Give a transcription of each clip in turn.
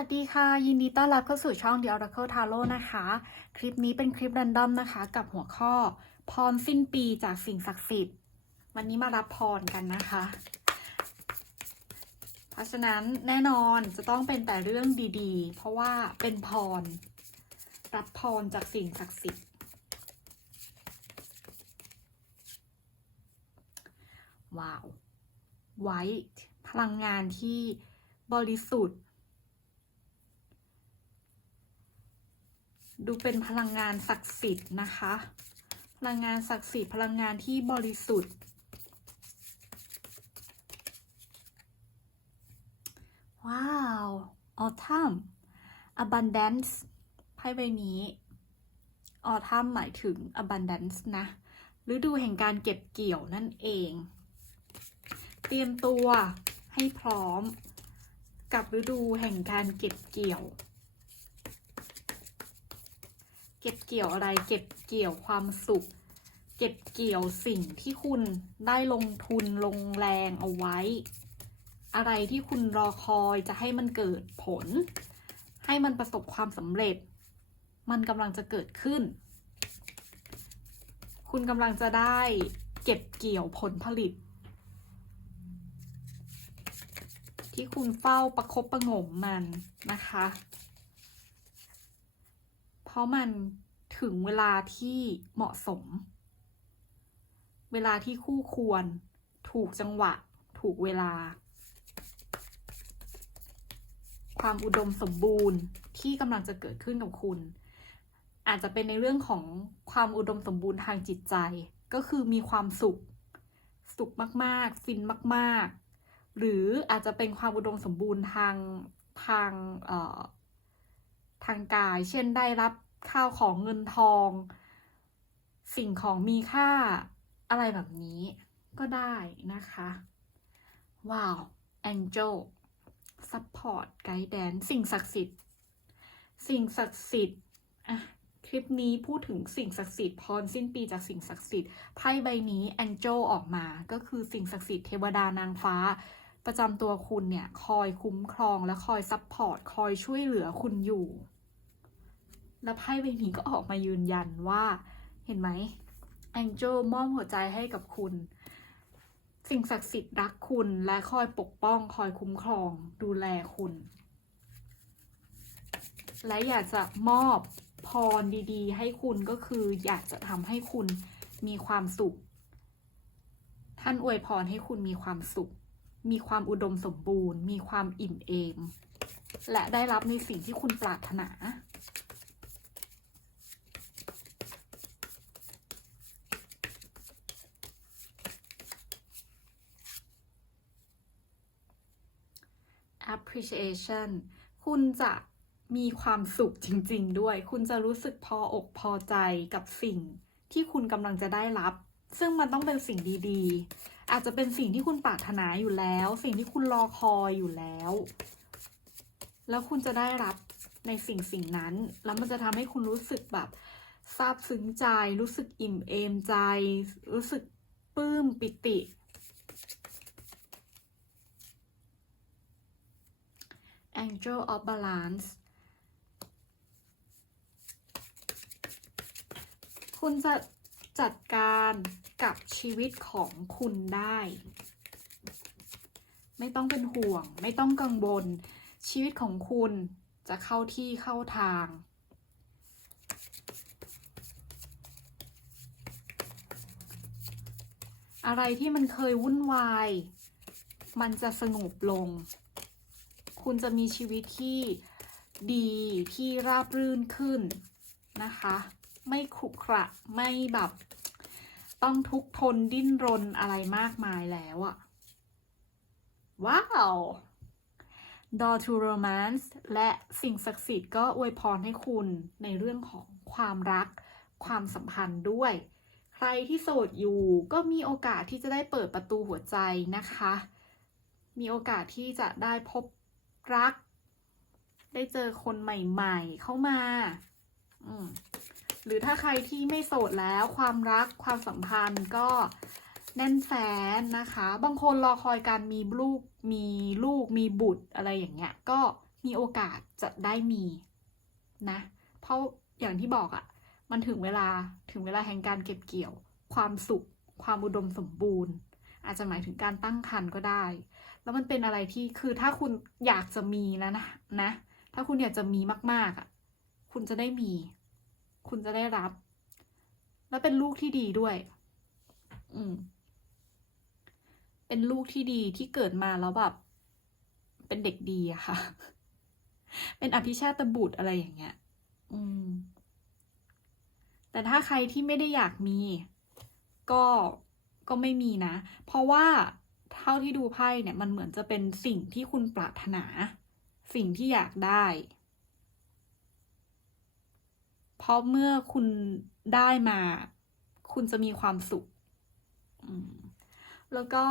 วัสดีค่ะ ยินดีต้อนรับเข้าสู่ช่อง The Oracle Tarot นะคะ คลิปนี้เป็นคลิป r รนดอมนะคะ กับหัวข้อ พรสิ้นปีจากสิ่งศักดิ์สิทธิ์ วันนี้มารับพรกันนะคะ เพราะฉะนั้นแน่นอนจะต้องเป็นแต่เรื่องดีๆ เพราะว่าเป็นพร รับพรจากสิ่งศักดิ์สิทธิ์ ว้าว ไว้พลังงานที่บริสุทธิ์ ดูเป็นพลังงานศักดิ์สิทธิ์นะคะ พลังงานศักดิ์สิทธิ์พลังงานที่บริสุทธิ์ ว้าว autumn abundance ไพ่ใบนี้ autumn หมายถึง abundance นะฤดูแห่งการเก็บเกี่ยวนั่นเอง เตรียมตัวให้พร้อมกับฤดูแห่งการเก็บเกี่ยว เก็บเกี่ยวอะไร เก็บเกี่ยวความสุข เก็บเกี่ยวสิ่งที่คุณได้ลงทุนลงแรงเอาไว้ อะไรที่คุณรอคอยจะให้มันเกิดผล ให้มันประสบความสำเร็จ มันกำลังจะเกิดขึ้น คุณกำลังจะได้เก็บเกี่ยวผลผลิต ที่คุณเฝ้าประคบประงมมันนะคะ ราะมันถึงเวลาที่เหมาะสม เวลาที่คู่ควร ถูกจังหวะ ถูกเวลา ความอุดมสมบูรณ์ที่กำลังจะเกิดขึ้นกับคุณ อาจจะเป็นในเรื่องของความอุดมสมบูรณ์ทางจิตใจ ก็คือมีความสุข สุขมากๆ ฟินมาก ๆ หรืออาจจะเป็นความอุดมสมบูรณ์ทางทางเอ่อ ทางกาย เช่นได้รับข้าวของเงินทอง สิ่งของมีค่าอะไรแบบนี้ก็ได้นะคะ ว้าว Angel Support Guidance สิ่งศักดิ์สิทธิ์ สิ่งศักดิ์สิทธิ์อะคลิปนี้พูดถึงสิ่งศักดิ์สิทธิ์พรสิ้นปีจากสิ่งศักดิ์สิทธิ์ไพ่ใบนี้ Angel ออกมาก็คือสิ่งศักดิ์สิทธิ์เทวดานางฟ้า ประจำตัวคุณเนี่ย คอยคุ้มครองและคอยซัพพอร์ต คอยช่วยเหลือคุณอยู่ และไพ่ใบนี้ก็ออกมายืนยันว่า เห็นไหม Angel มอบหัวใจให้กับคุณ สิ่งศักดิ์สิทธิ์รักคุณและคอยปกป้องคอยคุ้มครองดูแลคุณ และอยากจะมอบพรดีๆ ให้คุณก็คืออยากจะทำให้คุณมีความสุข ท่านอวยพรให้คุณมีความสุข มีความอุดมสมบูรณ์ มีความอิ่มเอม และได้รับในสิ่งที่คุณปรารถนา appreciation คุณจะมีความสุขจริง ๆ ด้วย คุณจะรู้สึกพออกพอใจกับสิ่งที่คุณกำลังจะได้รับ ซึ่งมันต้องเป็นสิ่งดีๆ อาจจะเป็นสิ่งที่คุณปรารถนาอยู่แล้ว สิ่งที่คุณรอคอยอยู่แล้ว แล้วคุณจะได้รับในสิ่งสิ่งนั้น แล้วมันจะทำให้คุณรู้สึกแบบซาบซึ้งใจ รู้สึกอิ่มเอมใจ รู้สึกปลื้มปิติ Angel of Balance คุณจะจัดการกับชีวิตของคุณได้ ไม่ต้องเป็นห่วง ไม่ต้องกังวล ชีวิตของคุณจะเข้าที่เข้าทางอะไรที่มันเคยวุ่นวาย มันจะสงบลง คุณจะมีชีวิตที่ดีที่ราบรื่นขึ้นนะคะ ไม่ขรุขระไม่แบบต้องทุกข์ทนดิ้นรนอะไรมากมายแล้วอะว้าว Door to Romance และสิ่งศักดิ์สิทธิ์ก็อวยพรให้คุณในเรื่องของความรัก ความสัมพันธ์ด้วย ใครที่โสดอยู่ก็มีโอกาสที่จะได้เปิดประตูหัวใจนะคะ มีโอกาสที่จะได้พบ รัก ได้เจอคนใหม่ ๆ เข้ามา อืมหรือถ้าใครที่ไม่โสดแล้ว ความรักความสัมพันธ์ก็แน่นแฟนนะคะ บางคนรอคอยการมีลูกมีลูกมีบุตรอะไรอย่างเงี้ย ก็มีโอกาสจะได้มีนะ เพราะอย่างที่บอกอะ่ะ มันถึงเวลาถึงเวลาแห่งการเก็บเกี่ยว ความสุข ความอุดมสมบูรณ์ อาจจะหมายถึงการตั้งครรภ์ก็ได้ แล้วมันเป็นอะไรที่คือถ้าคุณอยากจะมีนะนะนะ ถ้าคุณอยากจะมีมาก ๆอะคุณจะได้มี คุณจะได้รับ แล้วเป็นลูกที่ดีด้วย อืม เป็นลูกที่ดีที่เกิดมาแล้วแบบ เป็นเด็กดีอะค่ะ เป็นอภิชาตบุตรอะไรอย่างเงี้ย อืม แต่ถ้าใครที่ไม่ได้อยากมี ก็ ก็ไม่มีนะ เพราะว่าเท่าที่ดูไพ่เนี่ยมันเหมือนจะเป็นสิ่งที่คุณปรารถนา สิ่งที่อยากได้ เพราะเมื่อคุณได้มา คุณจะมีความสุข แล้วก็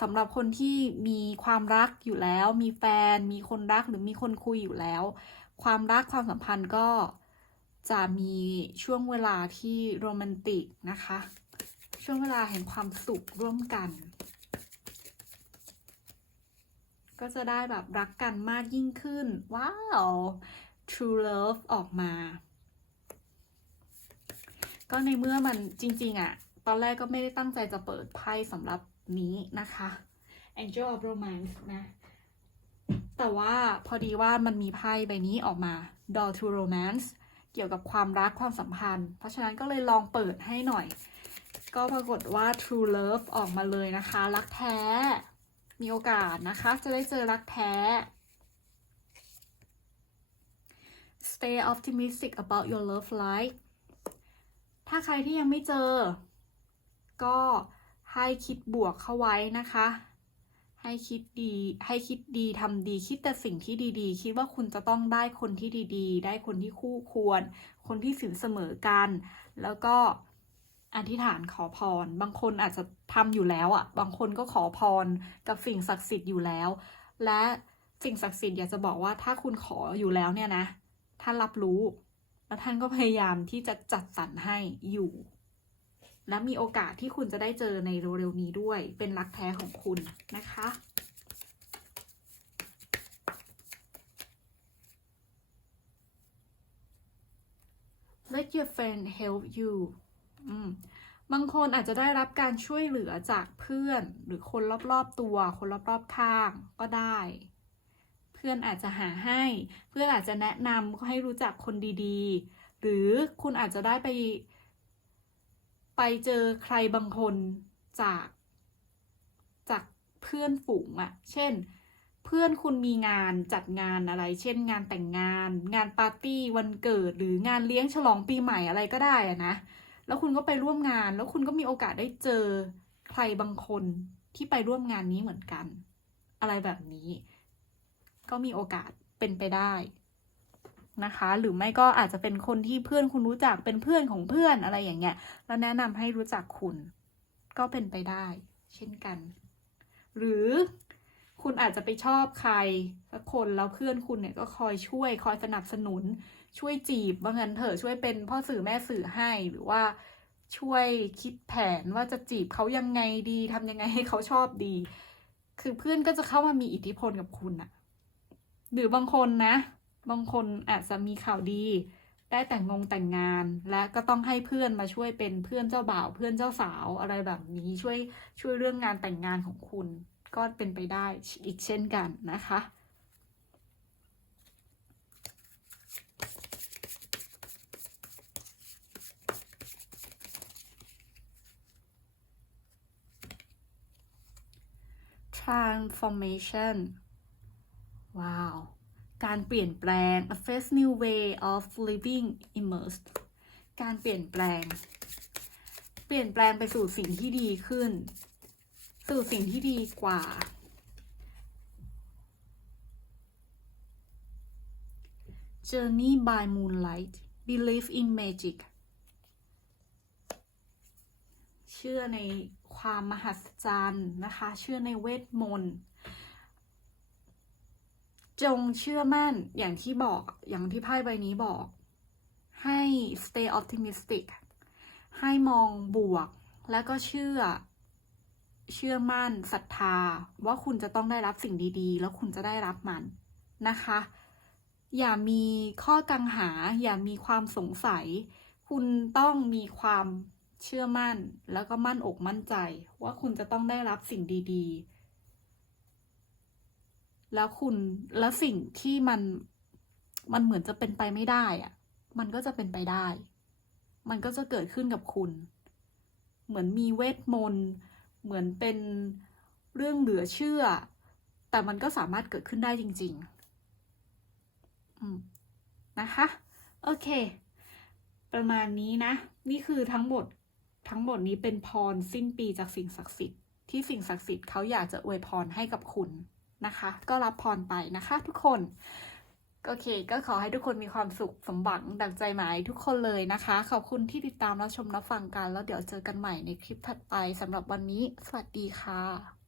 สำหรับคนที่มีความรักอยู่แล้ว มีแฟน มีคนรักหรือมีคนคุยอยู่แล้ว ความรักความสัมพันธ์ก็จะมีช่วงเวลาที่โรแมนติกนะคะ ช่วงเวลาแห่งความสุขร่วมกัน ก็จะได้แบบรักกันมากยิ่งขึ้น ว้าว true love ออกมา ก็ในเมื่อมันจริง ๆอะตอนแรกก็ไม่ได้ตั้งใจจะเปิดไพ่สำหรับนี้นะคะ Angel of Romance นะ แต่ว่าพอดีว่ามันมีไพ่ใบนี้ออกมา Door to Romance เกี่ยวกับความรักความสัมพันธ์ เพราะฉะนั้นก็เลยลองเปิดให้หน่อย ก็ปรากฏว่า True Love ออกมาเลยนะคะ รักแท้ มีโอกาสนะคะ จะได้เจอรักแท้ Stay optimistic about your love life ถ้าใครที่ยังไม่เจอ ก็ให้คิดบวกเข้าไว้นะคะ ให้คิดดี ให้คิดดีทำดี คิดแต่สิ่งที่ดีๆ คิดว่าคุณจะต้องได้คนที่ดีๆ ได้คนที่คู่ควร คนที่สินเสมอกัน แล้วก็ อธิษฐานขอพร บางคนอาจจะทำอยู่แล้วอะ่ะ บางคนก็ขอพรกับสิ่งศักดิ์สิทธิ์อยู่แล้ว และสิ่งศักดิ์สิทธิ์อยากจะบอกว่าถ้าคุณขออยู่แล้วเนี่ยนะ ท่านรับรู้ แล้วท่านก็พยายามที่จะจัดสรรให้อยู่ และมีโอกาสที่คุณจะได้เจอในเร็วๆนี้ด้วย เป็นรักแท้ของคุณนะคะ Let your friend help you บางคนอาจจะได้รับการช่วยเหลือจากเพื่อนหรือคนรอบๆตัว คนรอบๆข้างก็ได้ เพื่อนอาจจะหาให้ เพื่อนอาจจะแนะนำให้รู้จักคนดีๆ หรือคุณอาจจะได้ไป ไปเจอใครบางคนจากจากเพื่อนฝูงอะเช่น เพื่อนคุณมีงานจัดงานอะไร เช่น งานแต่งงาน งานปาร์ตี้วันเกิดหรืองานเลี้ยงฉลองปีใหม่อะไรก็ได้อะนะ แล้วคุณก็ไปร่วมงาน แล้วคุณก็มีโอกาสได้เจอใครบางคนที่ไปร่วมงานนี้เหมือนกัน อะไรแบบนี้ ก็มีโอกาสเป็นไปได้นะคะ หรือไม่ก็อาจจะเป็นคนที่เพื่อนคุณรู้จักเป็นเพื่อนของเพื่อนอะไรอย่างเงี้ยแล้วแนะนำให้รู้จักคุณ ก็เป็นไปได้ เช่นกัน หรือ คุณอาจจะไปชอบใครสักคนแล้วเพื่อนคุณเนี่ยก็คอยช่วย คอยสนับสนุน ช่วยจีบว่างั้นเถอะช่วยเป็นพ่อสื่อแม่สื่อให้หรือว่าช่วยคิดแผนว่าจะจีบเขายังไงดีทำยังไงให้เขาชอบดี คือเพื่อนก็จะเข้ามามีอิทธิพลกับคุณอะหรือบางคนนะ บางคนอาจจะมีข่าวดี ได้แต่งงงแต่งงาน และก็ต้องให้เพื่อนมาช่วยเป็นเพื่อนเจ้าบ่าว เพื่อนเจ้าสาวอะไรแบบนี้ช่วยช่วยเรื่องงานแต่งงานของคุณ ก็เป็นไปได้อีกเช่นกันนะคะ transformation ว้าว การเปลี่ยนแปลง a fresh new way of living emerged การเปลี่ยนแปลง เปลี่ยนแปลงไปสู่สิ่งที่ดีขึ้น สู่สิ่งที่ดีกว่า Journey by moonlight believe in magic เชื่อในความมหัศจรรย์นะคะ เชื่อในเวทมนต์ จงเชื่อมั่นอย่างที่บอก อย่างที่ไพ่ใบนี้บอก ให้ stay optimistic ให้มองบวก แล้วก็เชื่อ เชื่อมั่นศรัทธา ว่าคุณจะต้องได้รับสิ่งดีๆ แล้วคุณจะได้รับมันนะคะ อย่ามีข้อกังหา อย่ามีความสงสัย คุณต้องมีความเชื่อมั่น แล้วก็มั่นอกมั่นใจ ว่าคุณจะต้องได้รับสิ่งดีๆ แล้วคุณแล้วสิ่งที่มันมันเหมือนจะเป็นไปไม่ได้อะมันก็จะเป็นไปได้ มันก็จะเกิดขึ้นกับคุณ เหมือนมีเวทมนต์ เหมือนเป็นเรื่องเหลือเชื่อ แต่มันก็สามารถเกิดขึ้นได้จริงๆนะคะ โอเค ประมาณนี้นะ นี่คือทั้งหมดทั้งหมดนี้เป็นพรสิ้นปีจากสิ่งศักดิ์สิทธิ์ที่สิ่งศักดิ์สิทธิ์เขาอยากจะอวยพรให้กับคุณนะคะ ก็รับพรไปนะคะทุกคน โอเค ก็ขอให้ทุกคนมีความสุขสมหวังดังใจหมายทุกคนเลยนะคะ ขอบคุณที่ติดตามรับชมรับฟังกัน แล้วเดี๋ยวเจอกันใหม่ในคลิปถัดไปสำหรับวันนี้ สวัสดีค่ะ